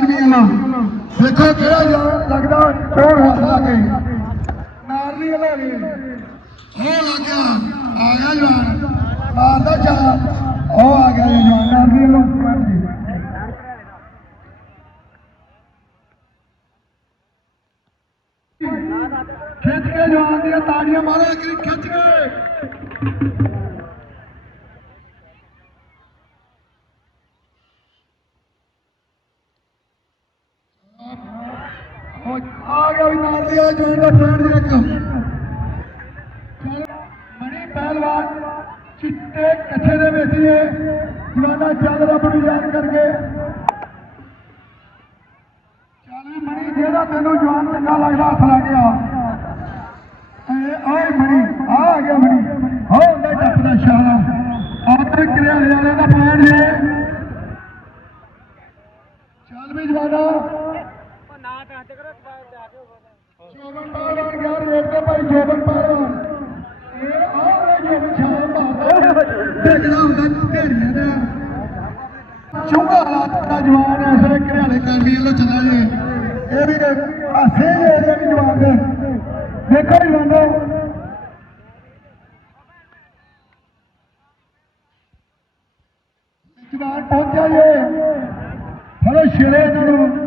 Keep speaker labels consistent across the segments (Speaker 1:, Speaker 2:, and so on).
Speaker 1: ਦੇਖੋ ਕਿਹੜਾ ਲੱਗਦਾ ਕੌਣ ਹੱਸਦਾ ਕੇ। ਨਾਰਦੀ ਹਲਾ ਗਏ ਉਹ ਲੱਗ ਆ। ਗਿਆ ਜਵਾਨ। ਮਾਰਦਾ ਚਾ ਉਹ ਆ ਗਿਆ ਜਵਾਨ। ਨਾਰਦੀ ਹਲਾ ਕੱਢ ਖਿੱਚ ਕੇ ਜਵਾਨ ਦੀਆਂ ਤਾੜੀਆਂ ਮਾਰੋ ਇੱਕ ਖਿੱਚ ਕੇ। ਆ ਗਿਆ ਵੀ ਨਾਲ ਦੀ ਆ, ਜੋਨ ਦਾ ਫਰੈਂਡ ਜਿਹੜਾ ਕੰਮ ਮਣੀ ਪਹਿਲਵਾਨ ਚਿੱਟੇ ਕੱਛੇ ਦੇ ਵਿੱਚ ਇਹ ਜਵਾਨਾ ਚੱਲ ਰੱਬ ਨੂੰ ਯਾਦ ਕਰਕੇ। ਚੱਲ ਵੀ ਮਣੀ ਜਿਹੜਾ ਤੈਨੂੰ ਜਵਾਨ ਚੰਗਾ ਲੱਗਦਾ, ਹੱਥ ਲਾ ਗਿਆ ਆਏ ਮਣੀ ਆ ਗਿਆ ਮਣੀ ਹੋ ਹੁੰਦਾ ਟੱਪਦਾ ਸ਼ਾਲਾ ਆਦਰ ਕਿਰਿਆ ਵਾਲੇ ਦਾ ਪਲਾਨ ਜੇ ਚੱਲ ਵੀ ਜਵਾਨਾ ਜੋਬਨ ਪਹਿਲਵਾਨ ਗਿਆ ਰੇਟ ਤੇ ਭਾਈ ਜੋਬਨ ਪਹਿਲਵਾਨ ਇਹ ਆਹ ਜੋਬਨ ਛਾਲ ਮਾਰਦਾ ਦੇਖਦਾ ਹੁੰਦਾ ਢੇੜੀਆਂ ਦਾ ਚੁੰਗਾ ਲਾਤਾ ਜਵਾਨ ਐਸੇ ਘਰਿਆਲੇ ਕਾਂਡੀ ਵੱਲੋਂ ਚੱਲਾ ਜੇ ਇਹ ਵੀ ਹਾਸੇ ਜੇ ਇਹਦੇ ਵੀ ਜਵਾਨ ਦੇ ਦੇਖੋ ਜਵਾਨੋ ਜਵਾਨ ਪਹੁੰਚਿਆ ਜੇ। ਫੜੋ ਸ਼ੇਰੇ ਇਹਨਾਂ ਨੂੰ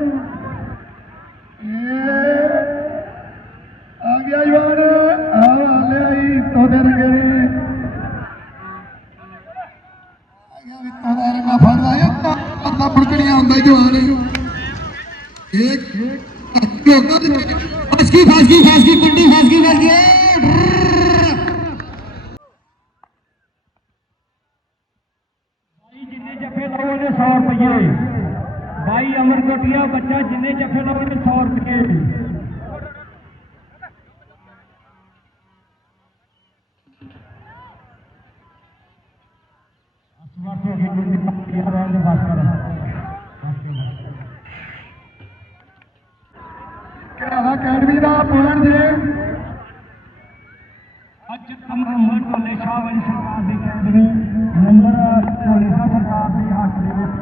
Speaker 1: ਹੁੰਦਾ ਜਵਾਨ। ਇੱਕ
Speaker 2: ਫਸਕੀ ਫਸਕੀ ਫਾਸਕੀ ਪਿੰਡੀ ਫਾਸਕੀ ਫਸਕੀ
Speaker 3: ਬਾਈ ਜਿੰਨੇ ਜੱਫੇ ਲਾਓ ਉਹਨੇ 100 ਰੁਪਏ ਬਾਈ ਅਮਰ ਕੋਟੀਆ ਬੱਚਾ ਜਿੰਨੇ ਜੱਫੇ ਲਾਓ ਉਹਨੇ 100 ਰੁਪਏ ਅਸਵਾਰ ਤੋਂ ਅੱਗੇ ਕੋਈ ਦਿੱਕਤ ਯਾਰ ਰਹਿਣ ਦੇ ਬਸ ਕਰ
Speaker 1: ਕਿਹੜਾ ਅਕੈਡਮੀ ਦਾ ਪੁਆਇੰਟ ਜੇ
Speaker 3: ਅੱਜ ਅਮਰ ਢੋਲੇ ਸ਼ਾਹ ਵਾਲੀ ਸਰਕਾਰ ਦੀ ਅਕੈਡਮੀ ਨੰਬਰ ਢੋਲੇ ਸ਼ਾਹ ਸਰਕਾਰ ਦੇ ਹੱਕ ਦੇ ਵਿੱਚ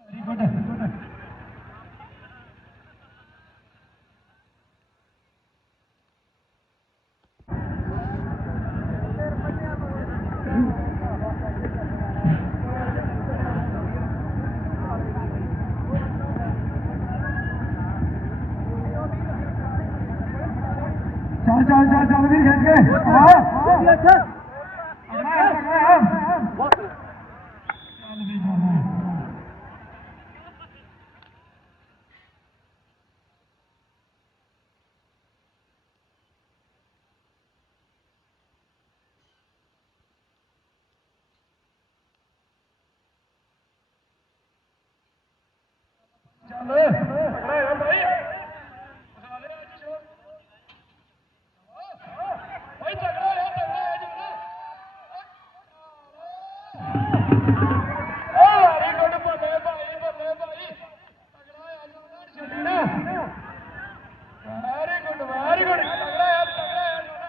Speaker 3: ਵੈਰੀ ਗੁੱਡ
Speaker 1: ਚੱਲ ਚੱਲ ਚੱਲ ਚੱਲ ਵੀ ਖਿੱਚ ਕੇ ਆ ਚੱਲ ਵੀ ਜਾਣਾ ਚੱਲ ਤਗੜਾ ਹੋ ਭਾਈ ਮਸਾਲੇ ਅੱਜ ਸ਼ੋ ਭਾਈ ਤਗੜਾ ਹੋ ਤਗੜਾ ਹੋ ਜਮਨਾ ਓ ਵੈਰੀ ਗੁੱਡ ਬੱਲੇ ਭਾਈ ਬੱਲੇ ਭਾਈ ਤਗੜਾ ਹੋ ਜਮਨਾ ਛੱਡਣਾ ਵੈਰੀ ਗੁੱਡ ਵੈਰੀ ਗੁੱਡ ਤਗੜਾ ਹੋ ਤਗੜਾ ਹੋ Jamuna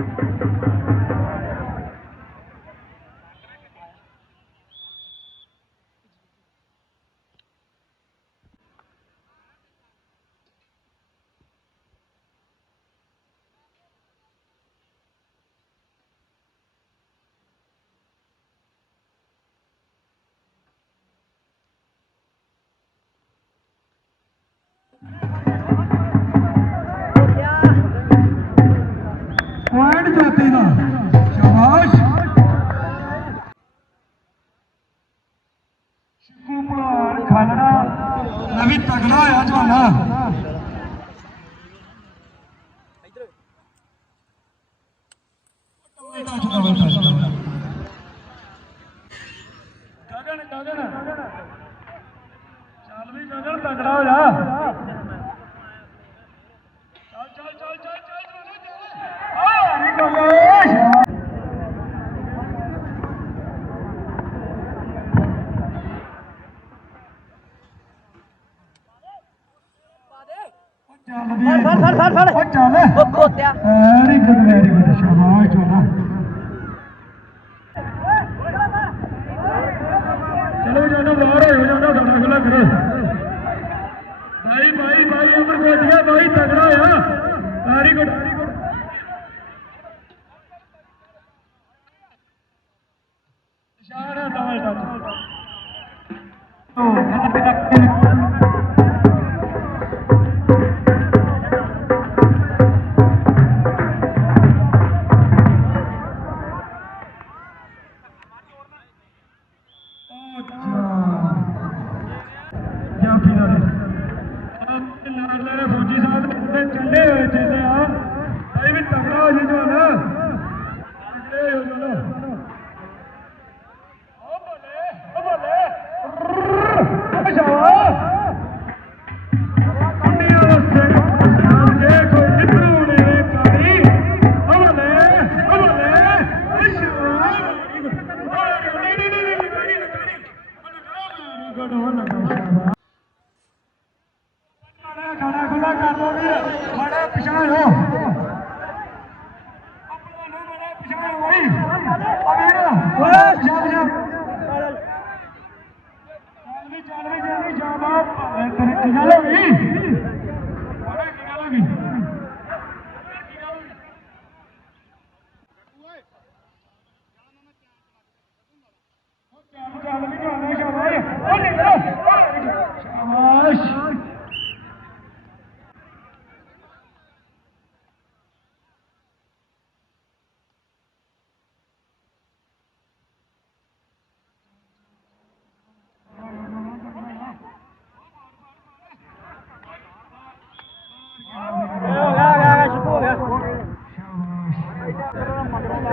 Speaker 1: thank you. me tratei, não. ਮਾੜਾ ਖਾਣਾ ਖੁੱਲਾ ਕਰ ਲੋ ਵੀਰ। ਮਾੜਾ ਪਿਛਾਂ ਹੋ। ਆਪਣਾ ਨੂੰ ਮਾੜਾ ਪਿਛਾਂ ਹੋ ਗਈ ਆ ਵੀਰ ਓਏ ਜਾ ਜਾ। ਚੱਲ ਵੀ ਚੱਲ ਵੀ ਜਾ ਵੀ ਜਾ ਬਾਪ ਤੇਰੇ ਕੀ ਗੱਲ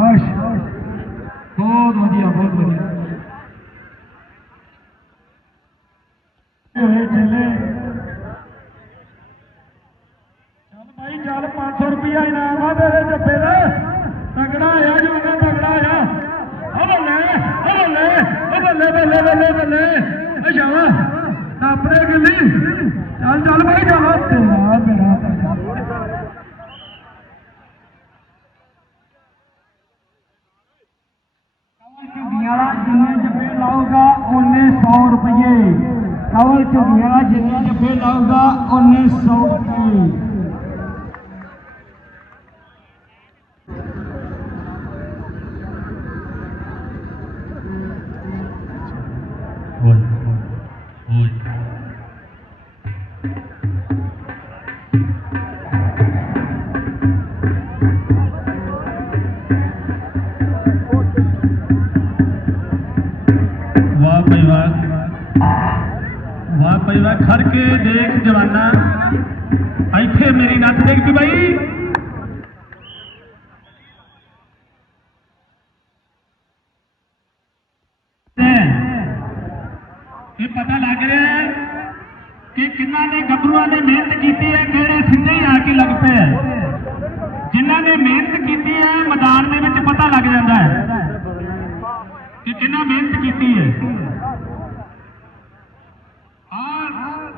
Speaker 3: Oxe, todo dia, todo Eu dia. ਝੁੱਗੀਆਂ ਜਿੰਨੇ ਜੱਫੇ ਲਾਊਗਾ 1900 ਰੁਪਏ
Speaker 4: one.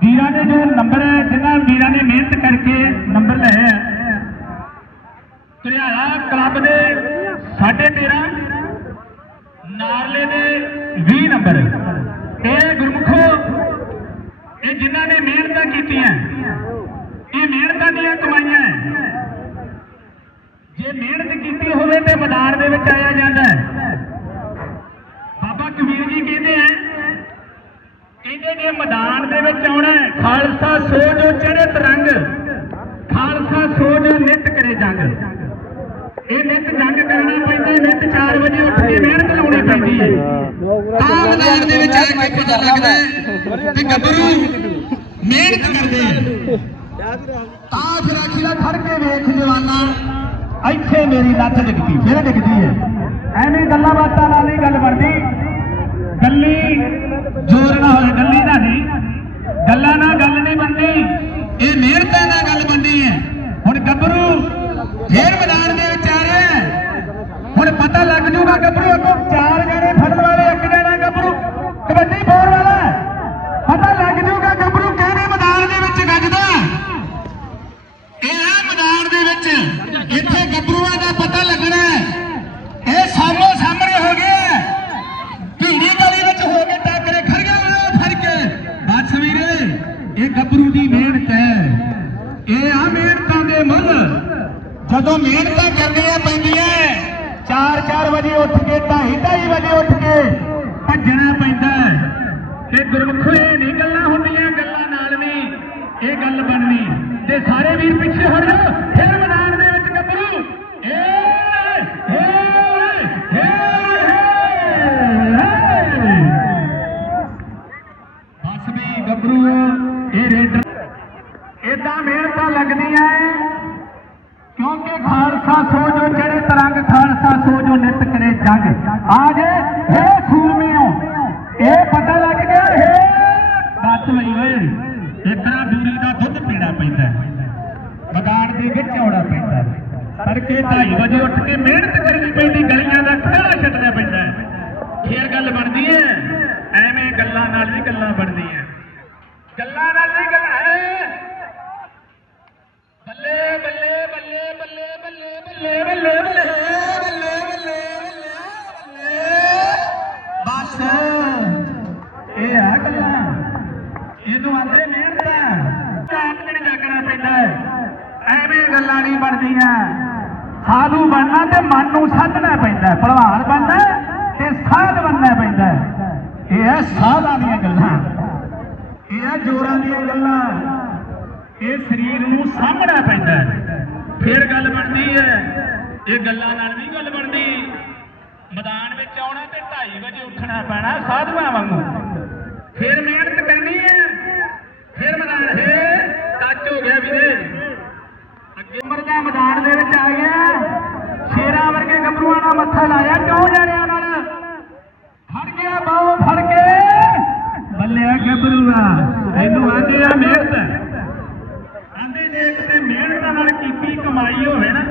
Speaker 4: ਵੀਰਾਂ ਦੇ ਜੋ ਨੰਬਰ ਹੈ, ਜਿਨ੍ਹਾਂ ਵੀਰਾਂ ਨੇ ਮਿਹਨਤ ਕਰਕੇ ਨੰਬਰ ਲਏ ਹੈ ਘਰਿਆਲਾ ਕਲੱਬ ਦੇ 13.5 ਨਾਰਲੇ ਦੇ 20 ਨੰਬਰ। ਇਹ ਗੁਰਮੁਖੋ, ਇਹ ਜਿਨ੍ਹਾਂ ਨੇ ਮਿਹਨਤਾਂ ਕੀਤੀਆਂ, ਇਹ ਮਿਹਨਤਾਂ ਦੀਆਂ ਕਮਾਈਆਂ ਜੇ ਮਿਹਨਤ ਕੀਤੀ ਹੋਵੇ ਤੇ ਮੈਦਾਨ ਦੇ ਵਿੱਚ ਆਇਆ ਜਾਂਦਾ ਹੈ ਬਾਬਾ ਕਬੀਰ ਜੀ ਕਹਿੰਦੇ ਆ ਕਹਿੰਦੇ ਜੇ ਮੈਦਾਨ ਦੇ ਵਿੱਚ ਆਉਣਾ ਹੈ, ਖਾਲਸਾ ਸੋ ਜੋ ਤਰੰਗ ਖਾਲਸਾ ਸੋ ਨਿਤ ਕਰੇ ਜੰਗ। ਇਹ ਨਿਤ ਜੰਗ ਕਰਨਾ ਪੈਂਦਾ ਨਿਤ 4 ਵਜੇ ਉੱਠ ਕੇ ਮਿਹਨਤ ਲਾਉਣੀ ਪੈਂਦੀ ਹੈ।
Speaker 2: ਤਾਂ ਮੈਦਾਨ ਦੇ ਵਿੱਚ ਆ ਕੇ ਪਤਾ ਲੱਗਦਾ ਹੈ ਕਿ ਗੱਭਰੂ ਮਿਹਨਤ ਕਰਦੇ ਆ। ਤਾਂ ਫਿਰ ਅਖੀਲਾ ਖੜ ਕੇ ਵੇਖ ਜਵਾਨਾ
Speaker 4: ਇੱਥੇ ਮੇਰੀ ਲੱਤ ਡਿੱਗਦੀ ਫਿਰ ਡਿੱਗਦੀ ਹੈ। ਐਵੇਂ ਗੱਲਾਂ ਬਾਤਾਂ ਨਾਲ ਨਹੀਂ ਗੱਲ ਬਣਦੀ। ਗੱਲੀ ਜ਼ੋਰ ਨਾ ਹੋਏ ਗੱਲੀ ਦਾ। ਨਹੀਂ ਗੱਲਾਂ ਨਾਲ ਗੱਲ ਨਹੀਂ ਬਣਦੀ।
Speaker 2: ਇਹ ਮਿਹਨਤਾਂ ਨਾਲ ਗੱਲ ਬੰਦੀ ਹੈ।
Speaker 4: ਹੁਣ ਗੱਭਰੂ
Speaker 2: ਫੇਰ ਮੈਦਾਨ ਦੇ ਵਿੱਚ ਆ ਰਿਹਾ
Speaker 4: ਹੁਣ ਪਤਾ ਲੱਗ ਜੂਗਾ ਗੱਭਰੂ ਅੱਗੋਂ। ਚਾਰ ਜਣੇ ਫੜਨ ਵਾਲੇ, ਇੱਕ ਜਣਾ ਗੱਭਰੂ। ਕਬੱਡੀ ਫੋਰ ਵਾਲਾ ਹੈ। ਪਤਾ ਲੱਗ ਜੂਗਾ ਗੱਭਰੂ ਕਿਹੜੇ ਮੈਦਾਨ ਦੇ ਵਿੱਚ ਗੱਜਦਾ
Speaker 2: ਇਹ ਆ ਮੈਦਾਨ ਦੇ ਵਿੱਚ ਇੱਥੇ ਗੱਭਰੂਆਂ ਦਾ ਪਤਾ ਲੱਗਣਾ ਹੈ ਇਹ ਸਾਹਮੋ ਸਾਹਮਣੇ ਹੋ ਗਿਆ ਹੈ। ਭੀੜੀ ਗਲੀ ਵਿੱਚ ਹੋ ਕੇ ਟੱਕਰੇ ਖੜ ਗਿਆ ਉਹ ਫੜ ਕੇ
Speaker 4: ਬਸ ਵੀਰੇ ਇਹ ਗੱਭਰੂ ਦੀ ਮਿਹਨਤ ਹੈ ਇਹ ਆ ਮਿਹਨਤਾਂ ਦੇ ਮੁੱਲ
Speaker 2: ਜਦੋਂ ਮਿਹਨਤਾਂ ਕਰਨੀਆਂ ਪੈਂਦੀਆਂ
Speaker 4: 4-4 ਵਜੇ ਉੱਠ ਕੇ 2:30 ਵਜੇ ਉੱਠ ਕੇ ਭੱਜਣਾ ਪੈਂਦਾ ਤੇ ਗੁਰਮੁਖੋ, ਇਹ ਨਹੀਂ ਗੱਲਾਂ ਹੁੰਦੀਆਂ, ਗੱਲਾਂ ਨਾਲ ਨਹੀਂ ਇਹ ਗੱਲ ਬਣਨੀ। ਤੇ ਸਾਰੇ ਵੀਰ ਪਿੱਛੇ ਹਟ ਜਾਓ। ਖਾਲਸਾ ਸੋ ਜੋ ਨਿਤ ਕਰੇ ਜਗ। ਆਜ ਹੇ ਸੂਰਮਿਓ, ਇਹ ਪਤਾ ਲੱਗ ਗਿਆ, ਹੇ ਬੱਤ ਲਈ ਓਏ, ਇਤਨਾ ਦੂਰੀ ਦਾ ਦੁੱਧ ਪੀਣਾ ਪੈਂਦਾ ਬਗਾੜ ਦੇ ਵਿੱਚ ਆਉਣਾ ਪੈਂਦਾ ਤੜਕੇ 2:30 ਵਜੇ ਉੱਠ ਕੇ ਮਿਹਨਤ ਕਰਨੀ ਪੈਂਦੀ, ਗਲੀਆਂ ਦਾ ਖੜਾ ਛੱਡਣਾ ਪੈਂਦਾ ਫੇਰ ਗੱਲ ਬਣਦੀ ਹੈ, ਐਵੇਂ ਗੱਲਾਂ ਨਾਲ ਵੀ ਗੱਲਾਂ ਬਣਦੀਆਂ ਗੱਲਾਂ ਨਾਲ ਵੀ ਗੱਲਾਂ ਬੱਲੇ ਬੱਲੇ ਬੱਲੇ ਬੱਲੇ ਬੱਲੇ ਬੱਲੇ ਬੱਲੇ। ਨਹੀਂ ਬਣਦੀਆਂ ਸਾਧੂ ਬਣਨਾ ਤੇ ਮਨ ਨੂੰ ਸਾਧਣਾ ਪੈਂਦਾ ਭਲਵਾਨ ਬਣਨਾ ਤੇ ਸਾਧ ਬਣਨਾ ਪੈਂਦਾ ਇਹ ਹੈ ਸਾਧਾਂ ਦੀਆਂ ਗੱਲਾਂ। ਇਹ ਹੈ ਜੋਰਾਂ ਦੀਆਂ ਗੱਲਾਂ। ਇਹ ਸਰੀਰ ਨੂੰ ਸਾਹਮਣਾ ਪੈਂਦਾ ਹੈ। ਫਿਰ ਗੱਲ ਬਣਦੀ ਹੈ, ਇਹ ਗੱਲਾਂ ਨਾਲ ਨਹੀਂ ਗੱਲ ਬਣਦੀ। ਮੈਦਾਨ ਵਿੱਚ ਆਉਣਾ ਤੇ 2:30 ਵਜੇ ਉੱਠਣਾ ਪੈਣਾ ਸਾਧੂਆਂ ਵਾਂਗੂ। ਫਿਰ ਮਿਹਨਤ ਕਰਨੀ ਹੈ ਫਿਰ ਮੈਦਾਨ ਹੈ ਤਾਜੋ ਗਿਆ ਵੀਰੇ ਅੱਗੇ ਉਮਰ ਦਾ ਮੈਦਾਨ ਦੇ ਵਿੱਚ ਆ ਗਿਆ ਸ਼ੇਰਾਂ ਵਰਗੇ ਗੱਭਰੂਆਂ ਦਾ ਮੱਥਾ ਲਾਇਆ ਕਿਉਂ ਜਾਣਿਆਂ ਨਾਲ ਫੜ ਗਿਆ ਬਾਹੋਂ ਫੜ ਕੇ ਬੱਲਿਆ ਗੱਭਰੂਆ ਇਹਨੂੰ ਆਂਦੇ ਆ ਮਿਹਨਤ ਆਂਦੇ ਜੇ ਕਿਤੇ ਮਿਹਨਤ ਨਾਲ ਕੀਤੀ ਕਮਾਈ ਹੋਵੇ ਨਾ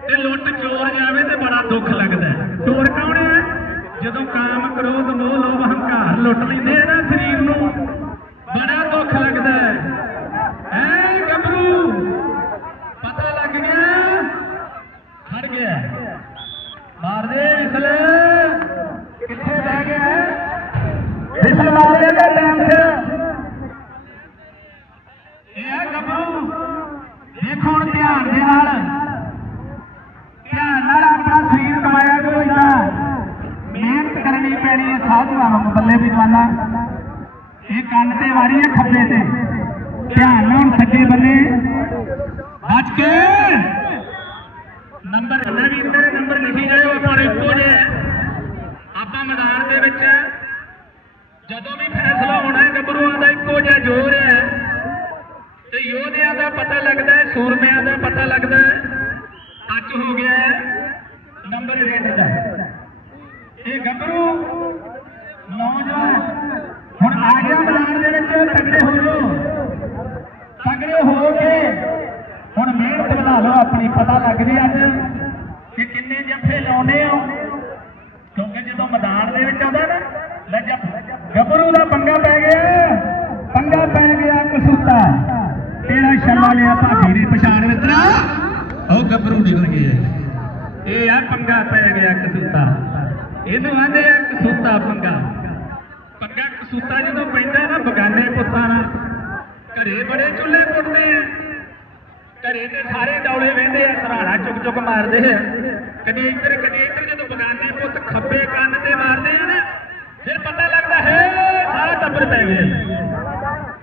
Speaker 4: ਤੇ ਲੁੱਟ ਚੋਰ ਜਾਵੇ ਤੇ ਬੜਾ ਦੁੱਖ ਲੱਗਦਾ ਹੈ। ਚੋਰ ਕੌਣ ਹੈ ਜਦੋਂ ਕਾਮ ਕ੍ਰੋਧ ਮੋਹ ਲੋਭ ਹੰਕਾਰ ਲੁੱਟ ਲੈਂਦੇ ਆ ਨਾ ਸਰੀਰ ਨੂੰ ਬੜਾ ਦੁੱਖ ਲੱਗਦਾ ਹੈ ਐ ਗੱਭਰੂ ਪਤਾ ਲੱਗ ਗਿਆ ਖੜ ਗਿਆ ਮਾਰਦੇ ਵਿਸਲ ਕਿੱਥੇ ਬਹਿ ਗਿਆ ਵਿਸਲ ਮਾਰਦੇ ਦਾ ਟਾਈਮ ਸਿਰ ਇਹ ਹੈ ਗੱਭਰੂ ਦੇਖੋ ਹੁਣ ਧਿਆਨ ਦੇ ਨਾਲ ਧਿਆਨ ਨਾਲ ਆਪਣਾ ਸਰੀਰ ਕਮਾਇਆ ਕਰੋ ਇੰਨਾ ਮਿਹਨਤ ਕਰਨੀ ਪੈਣੀ ਹੈ ਸਾਧੂਆਂ ਨੂੰ ਇਹ ਕੰਨ ਤੇ ਵਾਰੀ ਹੈ ਖੱਬੇ ਤੇ। ਧਿਆਨ ਨਾਲ ਸੱਜੇ ਬੱਲੇ ਬਚ ਕੇ। ਨੰਬਰ ਨਵੀਂ ਮੇਰੇ ਨੰਬਰ ਲਿਖੀ ਜਾਏ ਉਹ ਪਰ ਇੱਕੋ ਜਿਹੇ ਆਪਾਂ ਮੈਦਾਨ ਦੇ ਵਿੱਚ ਜਦੋਂ ਵੀ ਫੈਸਲਾ ਹੋਣਾ ਹੈ, ਗੱਭਰੂਆਂ ਦਾ ਇੱਕੋ ਜਿਹਾ ਜ਼ੋਰ ਹੈ। ਤੇ ਯੋਧਿਆਂ ਦਾ ਪਤਾ ਲੱਗਦਾ ਹੈ, ਸੂਰਮਿਆਂ ਦਾ ਪਤਾ ਲੱਗਦਾ ਹੈ। ਅੱਜ ਹੋ ਗਿਆ ਨੰਬਰ ਰੇਟ ਦਾ ਇਹ ਗੱਭਰੂ ਨੌਜਵਾਨ, ਹੁਣ ਆ ਗਿਆ ਮੈਦਾਨ ਦੇ ਵਿੱਚ ਤਗੜੇ ਹੋ ਜਾਓ। ਤਗੜੇ ਹੋ ਕੇ ਹੁਣ ਮਿਹਨਤ ਵਧਾ ਲਓ, ਆਪਣੀ ਪਤਾ ਲੱਗ ਜੀ ਅੱਜ ਕਿ ਕਿੰਨੇ ਜੱਫੇ ਲਾਉਨੇ ਹੋ। ਕਿਉਂਕਿ ਜਦੋਂ ਮੈਦਾਨ ਦੇ ਵਿੱਚ ਆਉਂਦਾ ਨਾ ਲੈ ਜੱਫ ਗੱਭਰੂ ਦਾ ਪੰਗਾ ਪੈ ਗਿਆ। ਪੰਗਾ ਪੈ ਗਿਆ ਕਸੂਤਾ। ਤੇਰਾ ਛੱਲਾ ਲਿਆ ਭਾਬੀ ਦੀ ਪਛਾਣ ਮਿੱਤਰਾ। ਉਹ ਗੱਭਰੂ ਨਿਕਲ ਗਿਆ। ਇਹ ਆ ਪੰਗਾ ਪੈ ਗਿਆ ਕਸੂਤਾ। ਇਹਨੂੰ ਆਂਦੇ ਆ ਕਸੂਤਾ ਪੰਗਾ। ਪੰਗਾ ਕਸੂਤਾ ਜਦੋਂ ਪੈਂਦਾ ਨਾ ਬਗਾਨੇ ਪੁੱਤਾਂ ਨਾਲ, ਘਰੇ ਬੜੇ ਚੁੱਲ੍ਹੇ ਕੁੱਟਦੇ ਆ। ਘਰੇ ਤੇ ਸਾਰੇ ਡੌਲੇ ਵਹਿੰਦੇ ਆ ਸਰਾਣਾ ਚੁੱਕ ਚੁੱਕ ਮਾਰਦੇ ਆ। ਕਦੀ ਇੱਧਰ ਕਦੀ ਇੱਧਰ, ਜਦੋਂ ਬਗਾਨੇ ਪੁੱਤ ਖੱਬੇ ਕੰਨ ਤੇ ਮਾਰਦੇ ਆ ਨਾ, ਫਿਰ ਪਤਾ ਲੱਗਦਾ, ਹੈ, ਸਾਰਾ ਟੱਬਰ ਪੈ ਗਿਆ।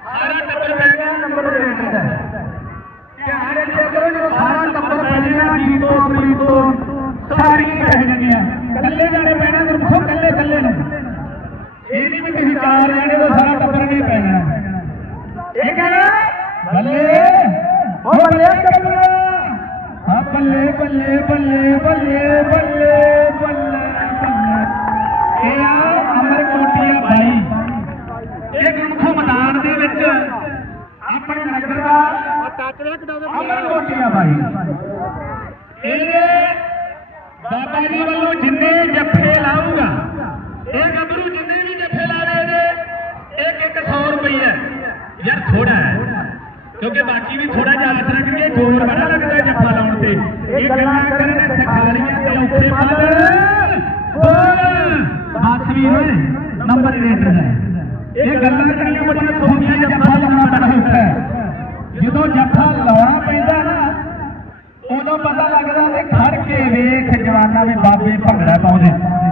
Speaker 4: ਸਾਰਾ ਟੱਬਰ ਪੈ ਗਿਆ। ਨੰਬਰ ਰੇਟ ਦਾ ਧਿਆਨ ਰੱਖਿਆ ਕਰੋ, ਜਦੋਂ ਸਾਰਾ ਟੱਬਰ ਪੈ ਜਾਏਗਾ ਜੀਤੋ ਆਪਣੀ ਸਾਰੀਆਂ ਰਹਿ ਜਾਣਗੀਆਂ ਕੱਲੇ ਜਾਣੇ ਪੈਣਾ, ਗੁਰਮੁਖੋ ਕੱਲੇ ਕੱਲੇ ਨੂੰ। ਵੀ ਤੁਸੀਂ ਜਾਣੇ ਤਾਂ ਸਾਰਾ ਟੱਬਰ ਨਹੀਂ ਪੈਣਾ। ਜਾਣਾ ਇਹ ਬੱਲੇ। ਉਹ ਬੱਲੇ ਕੱਲਾ ਹਾਂ, ਬੱਲੇ ਬੱਲੇ ਬੱਲੇ ਬੱਲੇ ਬੱਲੇ ਬੱਲੇ ਬੱਲੇ। ਇਹ ਆ ਅਮਰ ਕੋਟੀਆ ਬਾਈ। ਇਹ ਗੁਰਮੁਖੋ ਮੈਦਾਨ ਦੇ ਵਿੱਚ ਆਪਣੇ ਨਗਰ ਦਾ ਅਮਰ ਕੋਟੀਆ ਬਾਈ। ਇਹਦੇ ਬਾਬਾ ਜੀ ਵੱਲੋਂ ਜਿੰਨੇ ਜੱਫੇ ਲਾਊਗਾ, ਇਹ ਗੱਭਰੂ ਇਹਦੇ ਇੱਕ ਇੱਕ 100 ਰੁਪਈਆ ਯਾਰ ਥੋੜਾ ਹੈ ਕਿਉਂਕਿ ਬਾਕੀ ਵੀ ਥੋੜਾ ਜਿਹਾ ਹੱਥ ਰੱਖਣਗੇ ਜ਼ੋਰ ਬੜਾ ਲੱਗਦਾ ਹੈ ਜੱਫਾ ਲਾਉਣ ਤੇ ਇਹ ਗੱਲਾਂ ਕਰਨ ਸਿਖਾਲੀਆਂ ਤੇ ਔਖੇ ਪਲ ਬੋਲ ਬਾਸ ਵੀ ਹੋਏ ਨੰਬਰ ਰੇਟ ਹੈ ਇਹ ਗੱਲਾਂ ਕਰੀਆਂ ਬੜੀਆਂ ਸੌਖੀਆਂ ਜੱਫਾ ਲਾਉਣਾ ਬੜਾ ਔਖਾ ਹੈ ਜਦੋਂ ਜੱਫਾ ਲਾਉਣਾ ਪੈਂਦਾ ਨਾ ਉਦੋਂ ਪਤਾ ਲੱਗਦਾ ਤੇ ਖੜ ਕੇ ਵੇਖ ਜਵਾਨਾਂ ਵੀ ਬਾਬੇ ਭੰਗੜਾ ਪਾਉਂਦੇ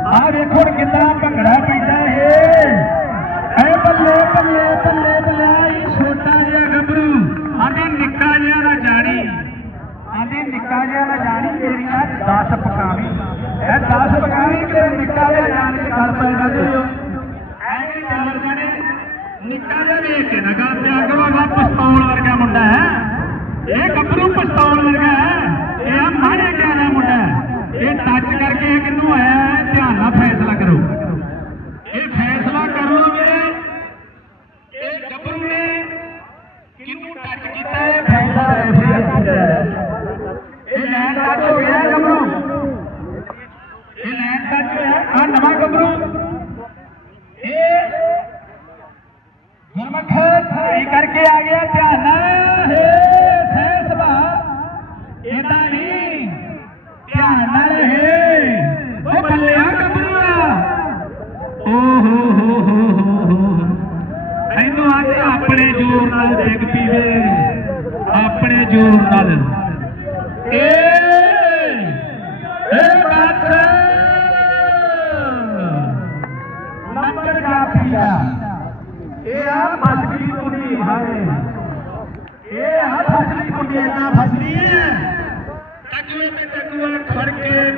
Speaker 4: ਆਹ ਵੇਖੋ ਹੁਣ ਕਿੰਨਾ Zawiecie na gardle, a goła łatwo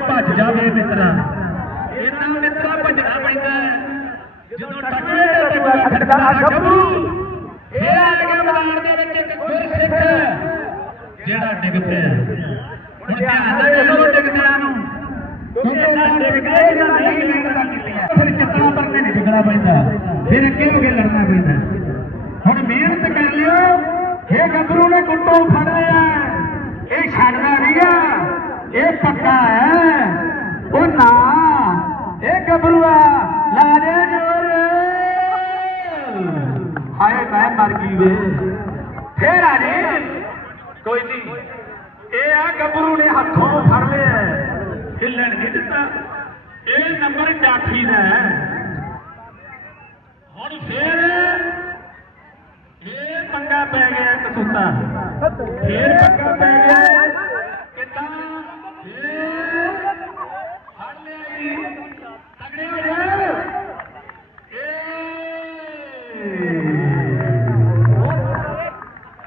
Speaker 4: ਭੱਜ ਜਾਵੇ ਮਿੱਤਰਾ। ਇਹਨਾਂ ਮਿੱਤਰਾ ਭੱਜਣਾ ਪੈਂਦਾ। ਜਦੋਂ ਟਕੂਏ ਤੇ ਟਕੂਆ ਖੜਕਦਾ ਗੱਭਰੂ। ਇਹ ਆ ਗਿਆ ਮੈਦਾਨ ਦੇ ਵਿੱਚ ਇੱਕ ਗੁਰਸਿੱਖ ਜਿਹੜਾ ਡਿੱਗ ਪਿਆ। ਹੁਣ ਧਿਆਨ ਨਾਲ ਚੱਲੋ ਡਿੱਗਦਿਆਂ ਨੂੰ। ਕਿਉਂਕਿ ਇਹਨਾਂ ਡਿੱਗਦੇ ਜਾਂ ਨਹੀਂ ਮਿਹਨਤਾਂ ਕੀਤੀਆਂ ਫਿਰ ਚੱਤਣਾ ਪਰ ਕੇ ਨਹੀਂ ਡਿੱਗਣਾ ਪੈਂਦਾ। ਫਿਰ ਅੱਗੇ ਹੋ ਕੇ ਲੜਨਾ ਪੈਂਦਾ। ਹੁਣ ਮਿਹਨਤ ਕਰ ਲਿਓ। ਇਹ ਗੱਭਰੂ ਨੇ ਗੁੱਟੋਂ ਫੜ ਲਿਆ। ਇਹ ਛੱਡਦਾ ਨਹੀਂਗਾ ਇਹ ਪੱਕਾ ਹੈ। ਉਹ ਨਾ। ਇਹ ਗੱਭਰੂਆ, ਲਾ ਦੇ ਜੋਰ। ਹਾਏ, ਮੈਂ ਮਰ ਗਈ ਵੇ। ਫੇਰ ਆ ਜੀ। ਕੋਈ ਨਹੀਂ ਇਹ ਆ ਗੱਭਰੂ ਨੇ ਹੱਥੋਂ ਫੜ ਲਿਆ ਹਿੱਲਣ ਨਹੀਂ ਦਿੱਤਾ। ਇਹ ਨੰਬਰ ਜਾਫੀ ਦਾ ਹੈ। ਹੁਣ ਫੇਰ ਇਹ ਪੰਗਾ ਪੈ ਗਿਆ ਕਸੂਤਾ ਫੇਰ ਪੰਗਾ ਪੈ ਗਿਆ ਕਿੱਦਾਂ ਫੇਰ ਫੜ ਲਿਆ ਜੀ ਤਗੜੇ ਹੋ ਜਾ ਇਹ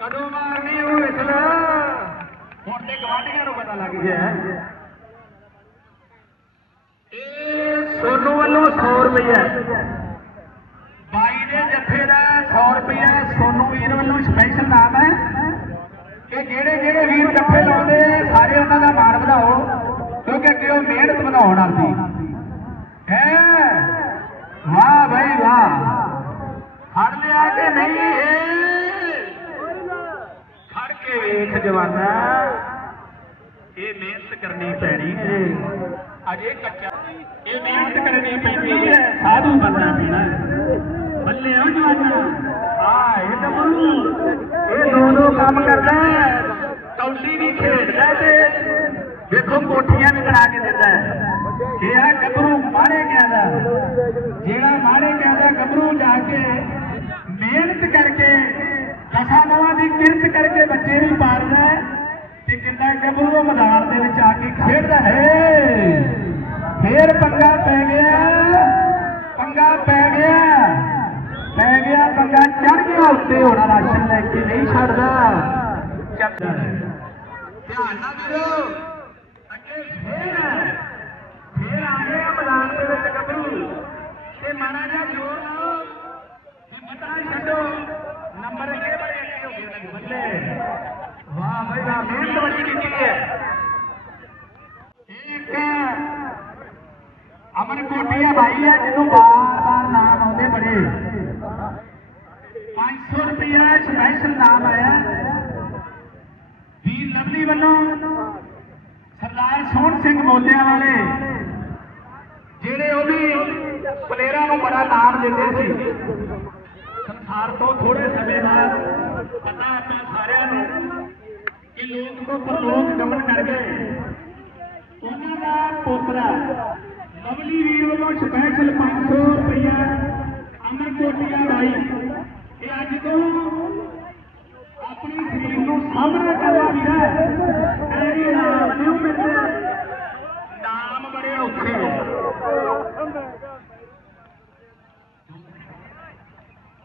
Speaker 4: ਕਦੋਂ ਮਾਰਨੀ ਉਹ ਇਸਲਾ ਹੁਣ ਤੇ ਗਵਾਂਢੀਆਂ ਨੂੰ ਪਤਾ ਲੱਗ ਗਿਆ ਇਹ ਸੋਨੂ ਵੱਲੋਂ 100 ਰੁਪਇਆ ਬਾਈ ਦੇ ਜੱਥੇ ਦਾ 100 ਰੁਪਇਆ ਸੋਨੂ ਵੀਰ ਵੱਲੋਂ ਸਪੈਸ਼ਲ ਨਾਮ ਹੈ ਕਿ ਜਿਹੜੇ ਜਿਹੜੇ ਵੀਰ ਜੱਫੇ ਲਾਉਂਦੇ ਸਾਰੇ ਉਹਨਾਂ ਦਾ ਮਾਣ ਵਧਾਓ ਕਿਉਂਕਿ ਅੱਗੇ ਉਹ ਮਿਹਨਤ ਵਧਾਉਣ ਆਉਂਦੀ ਹੈ ਵਾਹ ਭਾਈ ਵਾਹ ਫੜ ਲਿਆ ਕਿ ਨਹੀਂ ਇਹ ਫੜ ਕੇ ਵੇਖ ਜਵਾਨਾ। ਇਹ ਮਿਹਨਤ ਕਰਨੀ ਪੈਣੀ ਹੈ। ਅਜੇ ਕੱਚਾ ਇਹ ਮਿਹਨਤ ਕਰਨੀ ਪੈਂਦੀ ਹੈ। ਸਾਧੂ ਬੰਦਾ ਪੀਣਾ ਬੱਲੇ ਹੋ ਜਵਾਨਾ। ਆ ਇਹ ਤਾਂ ਬਰੂ ਇਹ ਦੋ ਦੋ ਕੰਮ ਕਰਦਾ ਕੌਲੀ ਵੀ ਖੇਡਦਾ ਤੇ ਵੇਖੋ ਕੋਠੀਆਂ ਵੀ ਬਣਾ ਕੇ ਦਿੰਦਾ ਇਹ ਆ ਗੱਭਰੂ ਮਾੜੇ ਗਿਆ ਜਿਹੜਾ ਮਾੜੇ ਗਿਆ ਗੱਭਰੂ ਜਾ ਕੇ ਮਿਹਨਤ ਕਰਕੇ ਆਸ਼ਾ ਨਵਾਂ ਦੀ ਕਿਰਤ ਕਰਕੇ ਬੱਚੇ ਵੀ ਪਾਰਦਾ ਤੇ ਕਿੰਨਾ ਗੱਭਰੂ ਮੈਦਾਨ ਦੇ ਵਿੱਚ ਆ ਕੇ ਖੇਡਦਾ ਹੈ। ਫੇਰ ਪੰਗਾ ਪੈ ਗਿਆ। ਪੰਗਾ ਪੈ ਗਿਆ। ਪੈ ਗਿਆ ਪੰਗਾ। ਚੜ ਗਿਆ ਉੱਤੇ। ਹੋਣਾ ਰਾਸ਼ਨ ਲੈ ਕੇ ਨਹੀਂ ਛੱਡਦਾ। ਚੱਲਦਾ ਧਿਆਨ ਨਾ ਵੀਰੋ। ਅੱਗੇ ਫੇਰ ਫੇਰ ਆ ਗਿਆ ਮੈਦਾਨ ਦੇ ਵਿੱਚ ਗੱਭਰੂ। ਤੇ ਮਾਰਾ ਜਾ ਜੋਰ ਨਾਲ। ਹਿੰਮਤਾਂ ਛੱਡੋ। ਨੰਬਰ 1 वाह भाई वाह मेहनत बड़ी की है एक ਅਮਨ ਕੋਟੀਆ ਭਾਈ ਹੈ, ਜਿਹਨੂੰ ਬਾਰ-ਬਾਰ ਨਾਮ ਆਉਂਦੇ ਬੜੇ। 500 ਰੁਪਿਆ ਸਪੈਸ਼ਲ ਨਾਮ ਆਇਆ। ਵੀਰ ਲਵਲੀ ਵੱਲੋਂ ਸਰਦਾਰ ਸੋਹਣ ਸਿੰਘ ਮੋਲਿਆਂ ਵਾਲੇ, ਜਿਹੜੇ ਉਹ ਵੀ ਪਲੇਅਰਾਂ ਨੂੰ ਬੜਾ ਨਾਮ ਦਿੰਦੇ ਸੀ। ਸੰਸਾਰ ਤੋਂ ਥੋੜੇ ਸਮੇਂ ਬਾਅਦ ਪਤਾ ਆਪਾਂ ਸਾਰਿਆਂ ਨੂੰ ਕਿ ਲੋਕ ਤੋਂ ਪਰਲੋਕ ਗਮਨ ਕਰ ਗਏ। ਉਹਨਾਂ ਦਾ ਪੋਤਰਾ ਲਵਲੀ ਵੀਰ ਵੱਲੋਂ ਸਪੈਸ਼ਲ 500 ਰੁਪਇਆ ਅਮਰ ਕੋਟੀਆ ਬਾਈ ਇਹ ਅੱਜ ਤੋਂ ਆਪਣੀ ਸਰੀਰ ਨੂੰ ਸਾਹਮਣਾ ਕਰਦਾ ਵੀਰਾ ਐਰੀ ਨਾਮ ਨਹੀਂ ਮਿਲਦੇ ਨਾਮ ਬੜੇ ਔਖੇ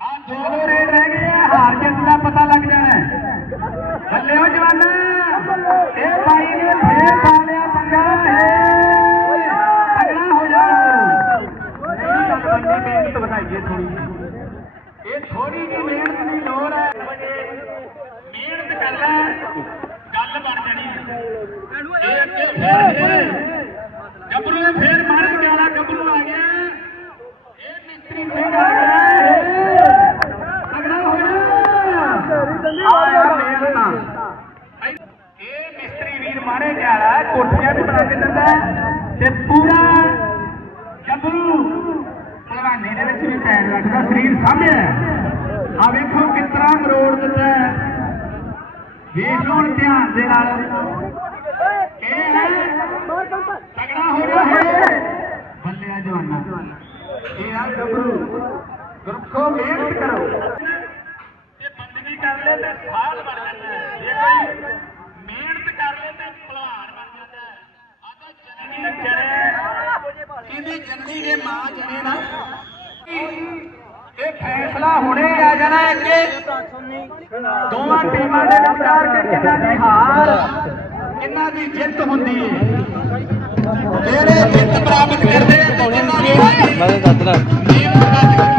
Speaker 4: ਆ ਦੋ ਦੋ ਰੇਡ ਰਹਿ ਗਏ ਆ ਹਾਰ ਜਿੱਤ ਦਾ ਪਤਾ ਲੱਗ ਜਾਣਾ ਹੈ। ਬੱਲੇ ਹੋ ਜਵਾਨਾ ਇਹ ਭਾਈ ਨੇ ਫੇਰ ਪਾ ਲਿਆ ਪੰਗਾ ਏ ਤਗੜਾ ਹੋ ਜਾ ਨਹੀਂ ਗੱਲ ਬੰਦੀ ਮਿਹਨਤ ਵਧਾਈਏ ਥੋੜੀ ਇਹ ਥੋੜੀ ਜਿਹੀ ਮਿਹਨਤ ਦੀ ਲੋੜ ਹੈ ਮਿਹਨਤ ਕਰ ਲੈ ਗੱਲ ਬਣ ਜਾਣੀ ਹੈ ਇਹ ਅੱਗੇ ਫੇਰ ਗੱਭਰੂ ਨੇ ਫੇਰ ਮਾਰੇ ਗਿਆਰਾ ਗੱਭਰੂ ਆ ਗਿਆ ਇਹ ਮਿਸਤਰੀ ਸਿੰਘ ਆ ਗਿਆ ਏ ਤਗੜਾ ਹੋ ਜਾ ਆਇਆ ਮਿਹਨਤਾਂ ਇਹ ਮਿਸਤਰੀ ਵੀਰ ਮਾਰੇ ਗਿਆਰਾ ਕੋਠੀਆਂ ਵੀ ਬਣਾ ਕੇ ਦਿੰਦਾ ਤੇ ਪੂਰਾ ਗੱਭਰੂ ਭਲਵਾਨੀ ਦੇ ਵਿੱਚ ਵੀ ਪੈਰ ਰੱਖਦਾ ਸਰੀਰ ਸਾਹਮਣੇ ਆ ਵੇਖੋ ਕਿਸ ਤਰ੍ਹਾਂ ਮਰੋੜ ਦਿੰਦਾ ਵੇਖ ਲਓ ਹੁਣ ਧਿਆਨ ਦੇ ਨਾਲ ਇਹ ਹੈ ਤਗੜਾ ਹੋ ਗਿਆ ਹੈ ਬੱਲਿਆ ਜਵਾਨਾ ਇਹ ਆ ਗੱਭਰੂ ਗੁਰਖੋ ਮਿਹਨਤ ਕਰੋ। ਇਹ ਬੰਦਗੀ ਕਰ ਲੈ ਤੇ ਸਾਲ ਬਣ ਜਾਂਦਾ ਹੈ। ਜੇ ਕੋਈ ਮਿਹਨਤ ਕਰ ਲੈ ਤੇ ਭਲਵਾਨ ਬਣ ਜਾਂਦਾ ਹੈ। ਆਦਾ ਜਨਨੀ ਨੇ ਚੜੇ ਇਹਦੀ ਜਨਨੀ ਦੇ ਮਾਂ ਜਣੇ ਨਾ? ਇਹ ਫੈਸਲਾ ਹੁਣੇ ਆ ਜਾਣਾ ਅੱਗੇ। ਦੋਵਾਂ ਟੀਮਾਂ ਦੇ ਵਿਚਕਾਰ ਕਿ ਕਿੰਨਾ ਦੀ ਹਾਰ, ਕਿੰਨਾ ਦੀ ਜਿੱਤ ਹੁੰਦੀ ਹੈ। ਜਿਹੜੇ ਜਿੱਤ ਪ੍ਰਾਪਤ ਕਰਦੇ ਆ ਤੇ ਜਿਨ੍ਹਾਂ ਦੀ
Speaker 5: ਮੈਂ ਤਾਂ ਦੱਸਦਾ